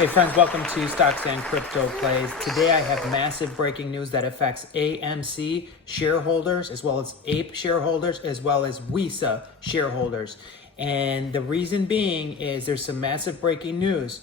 Hey friends, welcome to Stocks and Crypto Plays. Today I have massive breaking news that affects AMC shareholders as well as APE shareholders as well as Wisa shareholders. And the reason being is there's some massive breaking news.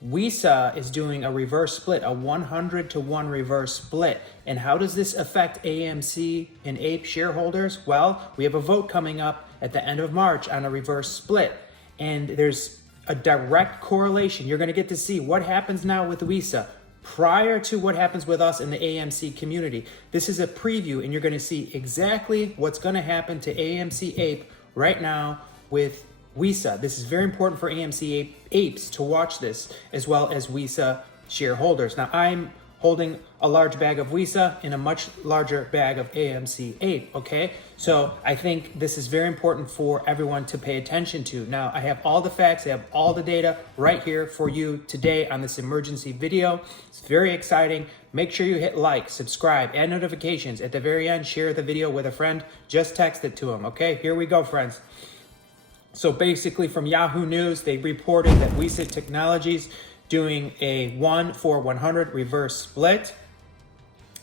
Wisa is doing a reverse split, a 100-to-1 reverse split. And how does this affect AMC and APE shareholders? Well, we have a vote coming up at the end of March on a reverse split. And there's a direct correlation. You're going to get to see what happens now with Wisa prior to what happens with us in the AMC community. This is a preview, and you're going to see exactly what's going to happen to AMC APE right now with Wisa. This is very important for AMC APEs to watch this, as well as Wisa shareholders. Now, I'm holding a large bag of Wisa and a much larger bag of AMC APE, okay? So I think this is very important for everyone to pay attention to. Now, I have all the facts, I have all the data right here for you today on this emergency video. It's very exciting. Make sure you hit like, subscribe, add notifications. At the very end, share the video with a friend. Just text it to them, okay? Here we go, friends. So basically from Yahoo News, they reported that Wisa Technologies doing a 1-for-100 reverse split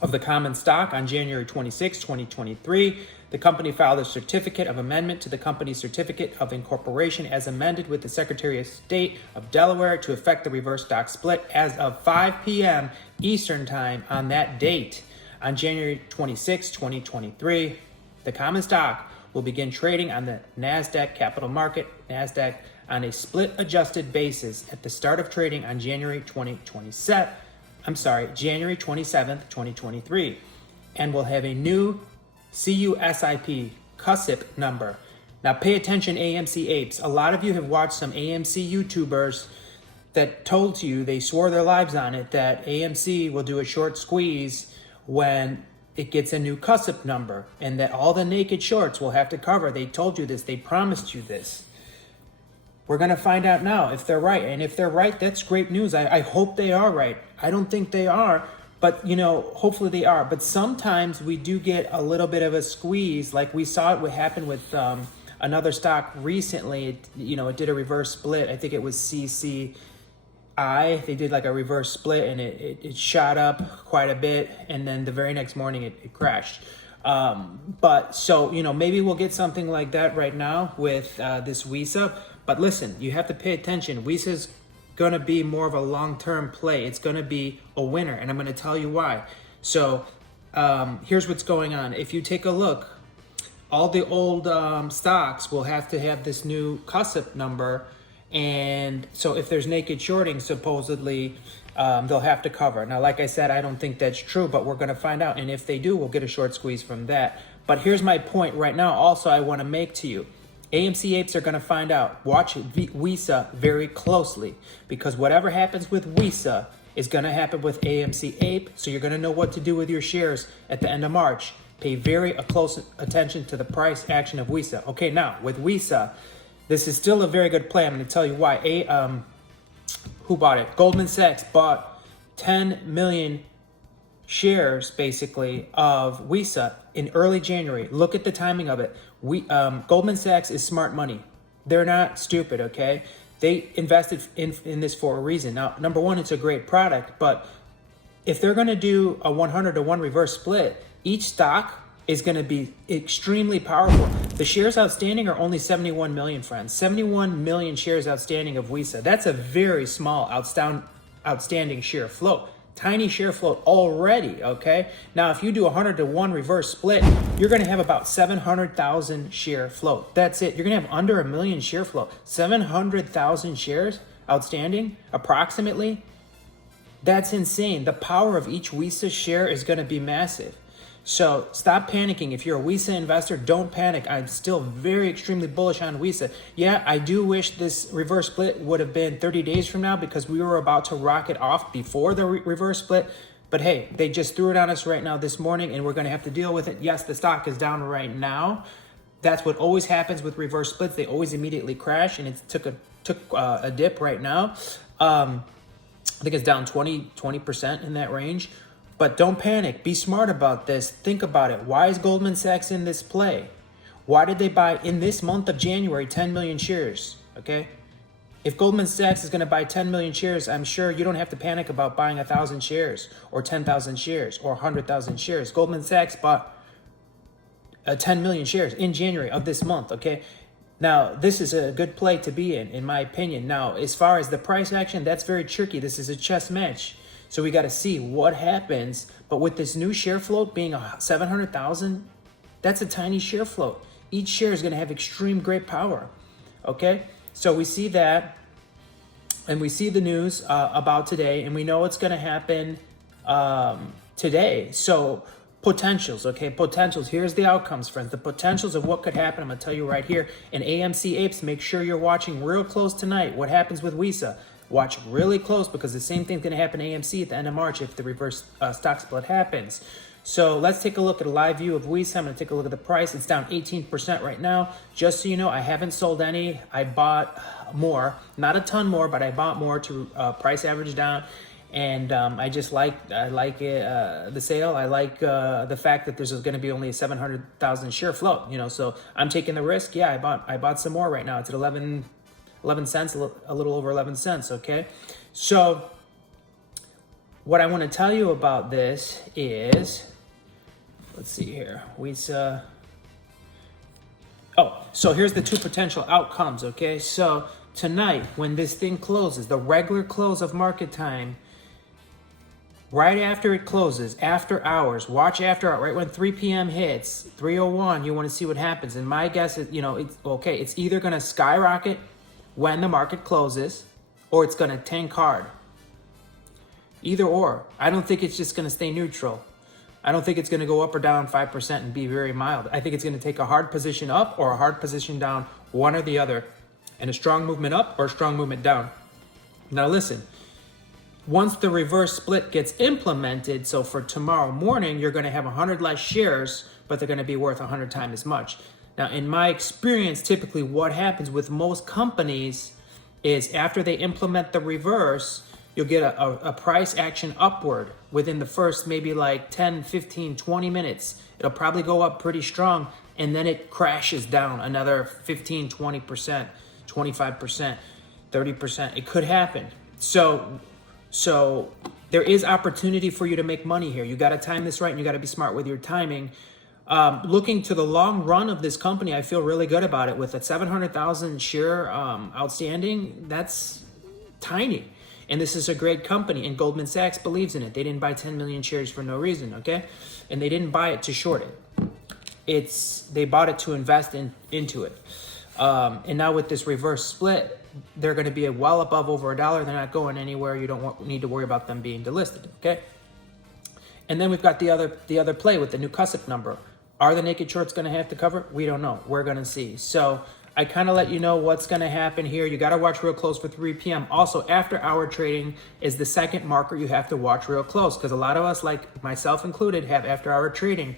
of the common stock on January 26, 2023. The company filed a certificate of amendment to the company's certificate of incorporation as amended with the Secretary of State of Delaware to effect the reverse stock split as of 5 p.m. Eastern Time on that date. On January 26, 2023, the common stock will begin trading on the NASDAQ Capital Market, NASDAQ, on a split-adjusted basis at the start of trading on January 27th, 2023, and will have a new cusip number. Now pay attention, AMC apes. A lot of you have watched some AMC YouTubers that told you, they swore their lives on it, that AMC will do a short squeeze when it gets a new cusip number and that all the naked shorts will have to cover. They told you this, they promised you this. We're going to find out now if they're right. And if they're right, that's great news. I hope they are right. I don't think they are, but you know, hopefully they are. But sometimes we do get a little bit of a squeeze, like we saw it would happen with another stock recently. It did a reverse split. I think it was CCI. They did like a reverse split and it shot up quite a bit. And then the very next morning it crashed. But so, maybe we'll get something like that right now with this Wisa. But listen, you have to pay attention. Wisa's going to be more of a long-term play. It's going to be a winner, and I'm going to tell you why. So here's what's going on. If you take a look, all the old stocks will have to have this new cusip number. And so if there's naked shorting, supposedly, they'll have to cover. Now, like I said, I don't think that's true, but we're going to find out. And if they do, we'll get a short squeeze from that. But here's my point right now also I want to make to you. AMC apes are going to find out. Watch Wisa very closely, because whatever happens with Wisa is going to happen with AMC ape. So you're going to know what to do with your shares at the end of March. Pay very close attention to the price action of Wisa. Okay, now with Wisa, this is still a very good play. I'm going to tell you why. Who bought it? Goldman Sachs bought 10 million shares basically of Wisa in early January. Look at the timing of it. Goldman Sachs is smart money. They're not stupid, okay? They invested in this for a reason. Now, number one, it's a great product, but if they're going to do a 100-to-1 reverse split, each stock is going to be extremely powerful. The shares outstanding are only 71 million, friends. 71 million shares outstanding of Wisa. That's a very small outstanding share float. Tiny share float already, okay? Now, if you do a 100-to-1 reverse split, you're going to have about 700,000 share float. That's it. You're going to have under a million share float. 700,000 shares outstanding, approximately. That's insane. The power of each Wisa share is going to be massive. So stop panicking. If you're a Wisa investor, don't panic. I'm still very extremely bullish on Wisa. Yeah, I do wish this reverse split would have been 30 days from now, because we were about to rocket off before the reverse split. But hey, they just threw it on us right now this morning, and we're going to have to deal with it. Yes, the stock is down right now. That's what always happens with reverse splits. They always immediately crash, and it took a dip right now. I think it's down 20% in that range. But don't panic. Be smart about this. Think about it. Why is Goldman Sachs in this play? Why did they buy in this month of January 10 million shares? Okay. If Goldman Sachs is going to buy 10 million shares, I'm sure you don't have to panic about buying 1,000 shares or 10,000 shares or 100,000 shares. Goldman Sachs bought 10 million shares in January of this month, okay? Now, this is a good play to be in my opinion. Now, as far as the price action, that's very tricky. This is a chess match. So we got to see what happens. But with this new share float being 700,000, that's a tiny share float. Each share is going to have extreme great power, okay? So we see that, and we see the news about today, and we know it's going to happen today. So potentials, okay? Potentials. Here's the outcomes, friends. The potentials of what could happen, I'm going to tell you right here. In AMC APES, make sure you're watching real close tonight. What happens with Wisa? Watch really close, because the same thing's going to happen in AMC at the end of March if the reverse stock split happens. So let's take a look at a live view of Wisa. I'm going to take a look at the price. It's down 18% right now. Just so you know, I haven't sold any. I bought more, not a ton more, but I bought more to price average down. And I like it, the sale. I like the fact that there's going to be only a 700,000 share float. You know, so I'm taking the risk. Yeah, I bought some more right now. It's at 11 cents, a little over 11 cents. Okay, so what I want to tell you about this is, let's see here, Wisa. Oh, so here's the two potential outcomes, okay? So tonight, when this thing closes, the regular close of market time, right after it closes, after hours, watch after hours, right when 3 p.m. hits, 3:01, you want to see what happens. And my guess is, it's either going to skyrocket when the market closes, or it's going to tank hard. Either or. I don't think it's just going to stay neutral. I don't think it's going to go up or down 5% and be very mild. I think it's going to take a hard position up or a hard position down, one or the other, and a strong movement up or a strong movement down. Now listen, once the reverse split gets implemented, so for tomorrow morning, you're going to have 100 less shares, but they're going to be worth 100 times as much. Now, in my experience, typically what happens with most companies is after they implement the reverse, you'll get a price action upward within the first maybe like 10, 15, 20 minutes. It'll probably go up pretty strong, and then it crashes down another 15, 20%, 25%, 30%. It could happen. So there is opportunity for you to make money here. You got to time this right, and you got to be smart with your timing. Looking to the long run of this company, I feel really good about it. With a 700,000 share outstanding, that's tiny. And this is a great company, and Goldman Sachs believes in it. They didn't buy 10 million shares for no reason, okay? And they didn't buy it to short it. They bought it to invest into it. And now with this reverse split, they're going to be well above over $1. They're not going anywhere. You don't need to worry about them being delisted, okay? And then we've got the other play with the new cusip number. Are the naked shorts going to have to cover? We don't know. We're going to see. So I kind of let you know what's going to happen here. You got to watch real close for 3 p.m. Also, after hour trading is the second marker you have to watch real close, because a lot of us, like myself included, have after hour trading.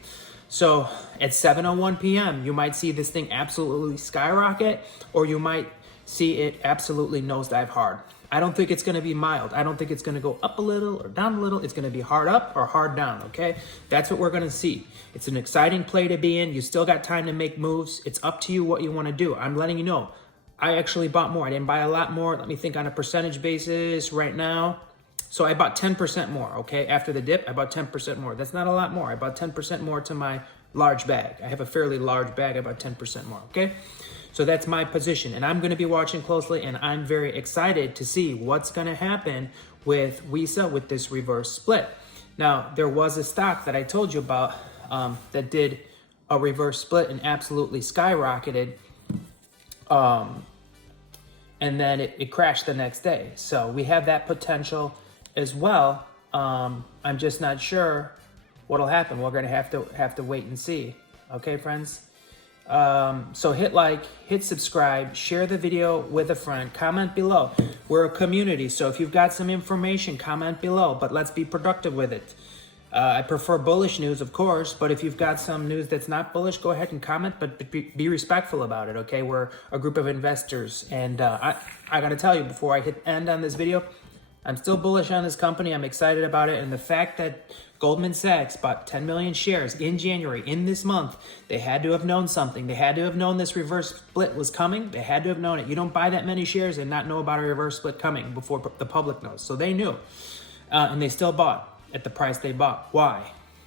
So at 7:01 p.m., you might see this thing absolutely skyrocket, or you might see it absolutely nosedive hard. I don't think it's going to be mild. I don't think it's going to go up a little or down a little. It's going to be hard up or hard down, okay? That's what we're going to see. It's an exciting play to be in. You still got time to make moves. It's up to you what you want to do. I'm letting you know. I actually bought more. I didn't buy a lot more. Let me think on a percentage basis right now. So I bought 10% more, okay? After the dip, I bought 10% more. That's not a lot more. I bought 10% more to my large bag. I have a fairly large bag. I bought 10% more, okay? So that's my position, and I'm going to be watching closely, and I'm very excited to see what's going to happen with Wisa with this reverse split. Now, there was a stock that I told you about that did a reverse split and absolutely skyrocketed, and then it crashed the next day. So we have that potential as well. I'm just not sure what'll happen. We're going to have to wait and see. Okay, friends? So hit like, hit subscribe, share the video with a friend, comment below. We're a community, so if you've got some information, comment below, but let's be productive with it. I prefer bullish news, of course, but if you've got some news that's not bullish, go ahead and comment, but be respectful about it, okay? We're a group of investors, and I gotta tell you, before I hit end on this video, I'm still bullish on this company. I'm excited about it, and the fact that Goldman Sachs bought 10 million shares in January, in this month. They had to have known something. They had to have known this reverse split was coming. They had to have known it. You don't buy that many shares and not know about a reverse split coming before the public knows. So they knew. And they still bought at the price they bought. Why?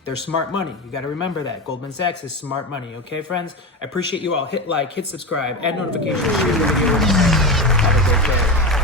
They're smart money. You got to remember that. Goldman Sachs is smart money. Okay, friends? I appreciate you all. Hit like, hit subscribe, add notifications, share the video. Have a great day.